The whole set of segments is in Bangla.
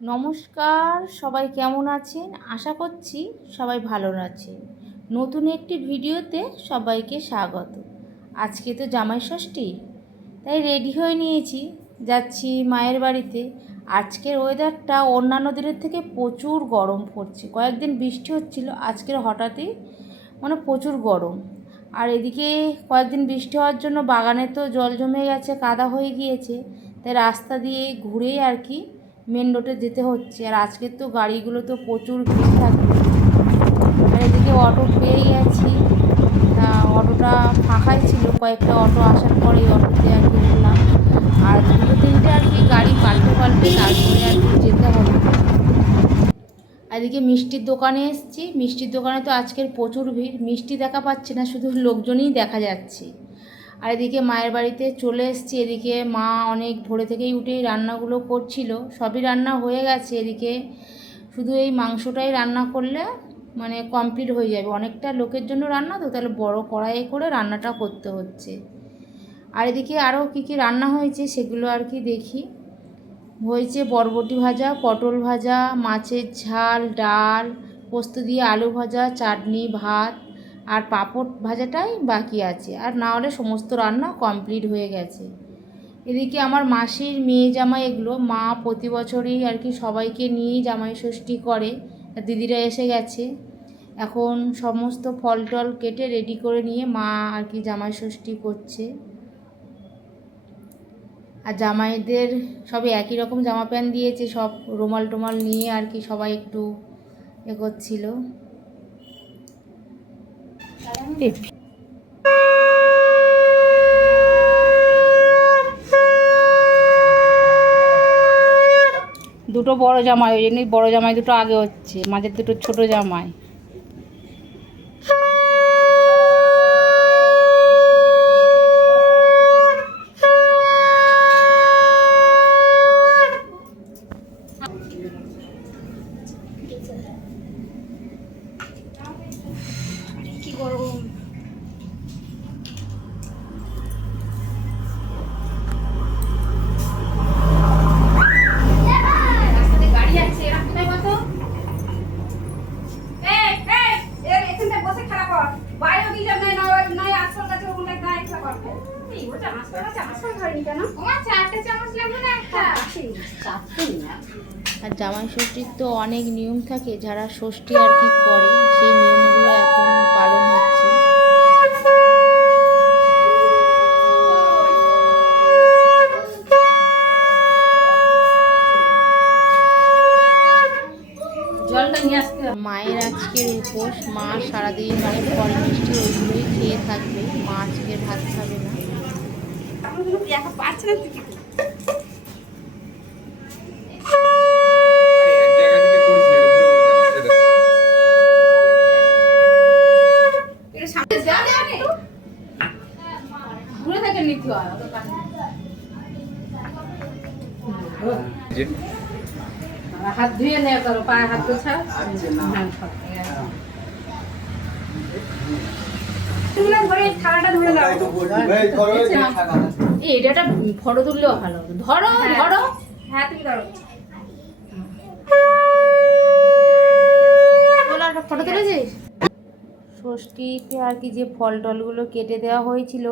নমস্কার, সবাই কেমন আছেন? আশা করছি সবাই ভালো আছেন। নতুন একটি ভিডিওতে সবাইকে স্বাগত। আজকে তো জামাই ষষ্ঠী, তাই রেডি হয়ে নিয়েছি। যাচ্ছি মায়ের বাড়িতে। আজকের ওয়েদারটা অন্যান্য দিনের থেকে প্রচুর গরম পড়ছে। কয়েকদিন বৃষ্টি হচ্ছিল, আজকের হঠাৎই মানে প্রচুর গরম। আর এদিকে কয়েকদিন বৃষ্টি হওয়ার জন্য বাগানে তো জল জমে গেছে, কাদা হয়ে গিয়েছে। তাই রাস্তা দিয়ে ঘুরেই আর কি মেন রোডে যেতে হচ্ছে। আর আজকের তো গাড়িগুলো তো প্রচুর ভিড় থাকবে আর এদিকে অটো পেয়ে গেছি। তা অটোটা ফাঁকাই ছিল। কয়েকটা অটো আসার পরে অটোতে আর কি উঠলাম। আর দুটো তিনটে আর কি গাড়ি পাল্টে পাল্টে তারপরে আর কি যেতে হবে। এদিকে মিষ্টির দোকানে এসেছি। মিষ্টির দোকানে তো আজকের প্রচুর ভিড়। মিষ্টি দেখা পাচ্ছি না, শুধু লোকজনই দেখা যাচ্ছে। আর এদিকে মায়ের বাড়িতে চলে এসেছি। এদিকে মা অনেক ভোরে থেকেই উঠেই রান্নাগুলো করছিল। সবই রান্না হয়ে গেছে এদিকে। শুধু এই মাংসটাই রান্না করলে মানে কমপ্লিট হয়ে যাবে। অনেকটা লোকের জন্য রান্না তো, তাহলে বড় কড়াইয়ে করে রান্নাটা করতে হচ্ছে। আর এদিকে আরও কী কী রান্না হয়েছে সেগুলো আর কি দেখি। হয়েছে বরবটি ভাজা, পটল ভাজা, মাছের ঝাল, ডাল, পোস্ত দিয়ে আলু ভাজা, চাটনি, ভাত আর পাঁপড় ভাজাটাই বাকি আছে। আর না হলে সমস্ত রান্না কমপ্লিট হয়ে গেছে। এদিকে আমার মাসির মেয়ে জামাই এগুলো, মা প্রতি বছরই আর কি সবাইকে নিয়েই জামাই ষষ্ঠী করে। দিদিরা এসে গেছে। এখন সমস্ত ফল টল কেটে রেডি করে নিয়ে মা আর কি জামাই ষষ্ঠী করছে। আর জামাইদের সবই একই রকম জামা প্যান্ট দিয়েছে, সব রুমাল টুমাল নিয়ে আর কি সবাই একটু এ করছিল। দুটো বড় জামাই ওই জন্যই বড় জামাই দুটো আগে হচ্ছে মাঝের দুটো ছোট জামাই কি গরম রাস্তাতে গাড়ি যাচ্ছে এরা কোথায় কত এই, এই, এর এখানটায় বসে খেলা কর। নয়- নয়। এই, ওটা কেন? আমার চারটে চামচ লাগবে না একটা আর জামাই ষষ্ঠীর তো অনেক নিয়ম থাকে যারা ষষ্ঠী আর কি করে সেই নিয়মগুলো এখন পালন হচ্ছে জলটা নিয়ে আসতে হবে। মায়ের আজকের উপোস মা সারাদিন মানে ফল মিষ্টি ওইগুলোই খেয়ে থাকবে মা আজকে ভাত খাবে না। ঘুরে যাওয়া হাত ধুয়ে নেওয়া করো পায়ে হাত গোছা। তুমি না ধরে থালাটা ধরে দাও। এই এটা একটা ফটো তুললেও ভালো। ধরো ধরো। হ্যাঁ তুমি ধরো। ফটো তুলেছিস? ষষ্ঠীতে আর কি যে ফল টলগুলো কেটে দেওয়া হয়েছিল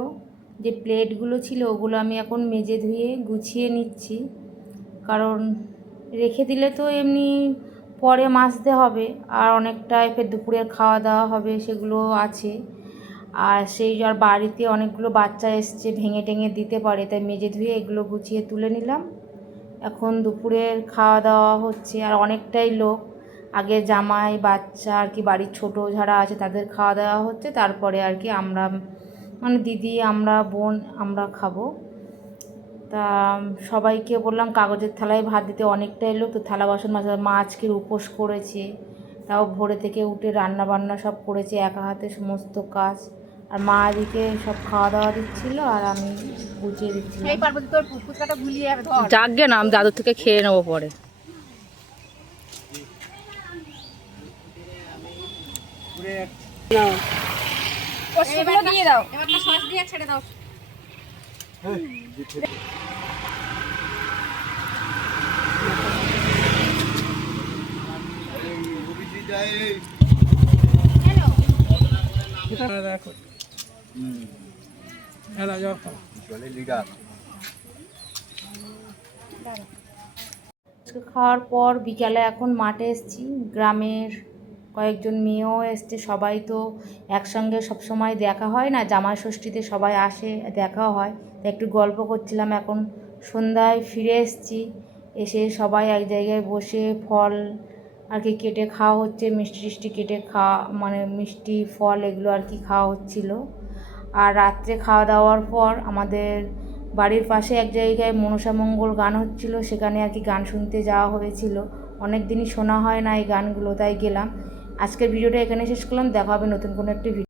যে প্লেটগুলো ছিল ওগুলো আমি এখন মেজে ধুয়ে গুছিয়ে নিচ্ছি। কারণ রেখে দিলে তো এমনি পরে মাজতে হবে। আর অনেকটা ফের দুপুরের খাওয়া দাওয়া হবে, সেগুলো আছে। আর সেই আর বাড়িতে অনেকগুলো বাচ্চা এসছে, ভেঙে টেঙে দিতে পারে, তাই মেজে ধুয়ে এগুলো গুছিয়ে তুলে নিলাম। এখন দুপুরের খাওয়া দাওয়া হচ্ছে, আর অনেকটাই লোক। আগে জামাই, বাচ্চা, আর কি বাড়ির ছোট যারা আছে, তাদের খাওয়া দাওয়া হচ্ছে। তারপরে আর কি আমরা মানে দিদি, আমরা, বোন, আমরা খাব। তা সবাইকে বললাম কাগজের থালায় ভাত দিতে অনেকটাই লোক তো থালা বাসন মাছ মা আজকের উপোস করেছে। তাও ভোরে থেকে উঠে রান্না বান্না সব করেছে একা হাতে সমস্ত কাজ। আর মা এদিকে সব খাওয়া দাওয়া দিচ্ছিল আর আমি গুছিয়ে দিচ্ছিলাম। ধর যাকে না আমি দাদুর থেকে খেয়ে নেব পরে। দিয়ে দাও। এবার সস দিয়ে ছেড়ে দাও দেখো হ্যাঁ যাও আজকে খাওয়ার পর বিকালে এখন মাঠে এসেছি। গ্রামের কয়েকজন মেয়েও এসছে, সবাই তো একসঙ্গে সবসময় দেখা হয় না জামাই ষষ্ঠীতে সবাই আসে দেখা হয়। একটু গল্প করছিলাম, এখন সন্ধ্যায় ফিরে এসেছি। এসে সবাই এক জায়গায় বসে ফল আর কি কেটে খাওয়া হচ্ছে, মিষ্টি টিষ্টি কেটে খাওয়া মানে মিষ্টি, ফল এগুলো আর কি খাওয়া হচ্ছিল। আর রাত্রে খাওয়া দাওয়ার পর আমাদের বাড়ির পাশে এক জায়গায় মনসামঙ্গল গান হচ্ছিল, সেখানে আর কি গান শুনতে যাওয়া হয়েছিল। অনেক দিনই শোনা হয় না এই গানগুলো, তাই গেলাম। আজকের ভিডিওটা এখানে শেষ করলাম, দেখা হবে নতুন কোনো একটি ভিডিও